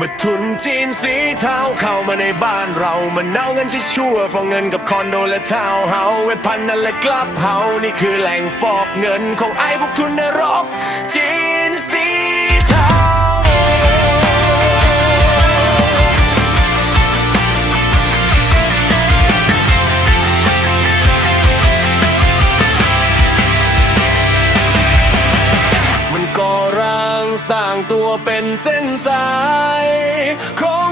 มาทุนจีนสีเทาเข้ามาในบ้านเรามาเอาเงินที่ชั่วฟองเงินกับคอนโดและทาวเฮาเวพันนั่นและกลับเฮานี่คือแหล่งฟอกเงินของไอ้พวกทุนนรกจีนางตัวเป็นเส้นสายของ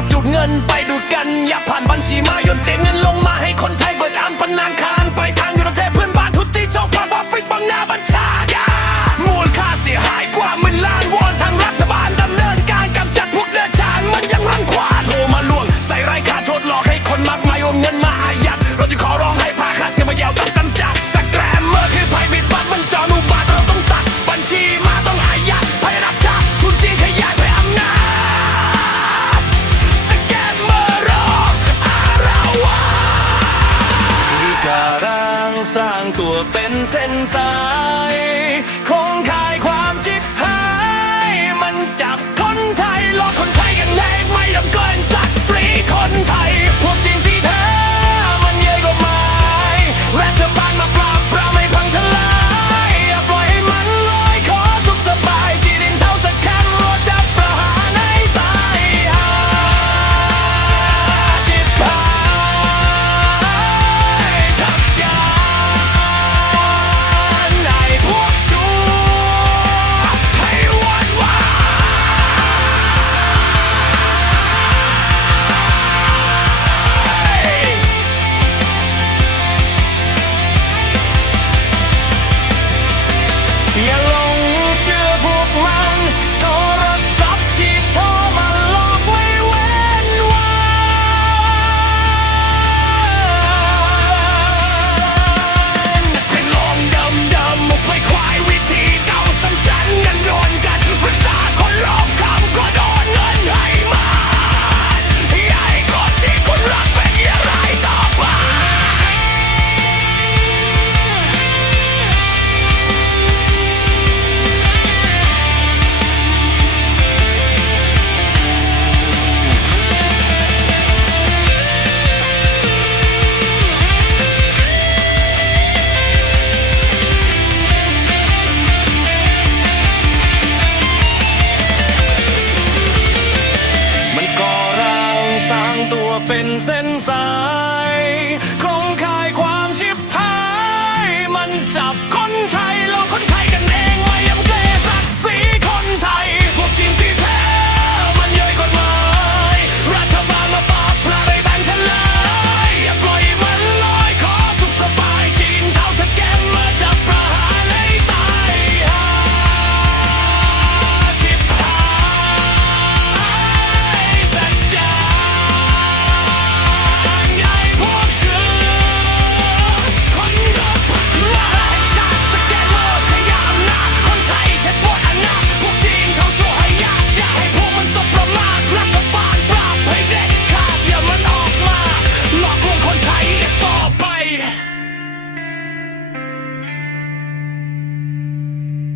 ลับจุดเงินไปดูดกัน อย่าผ่านบัญชีมายนเสียเงิน สร้างตัวเป็นเส้นสาย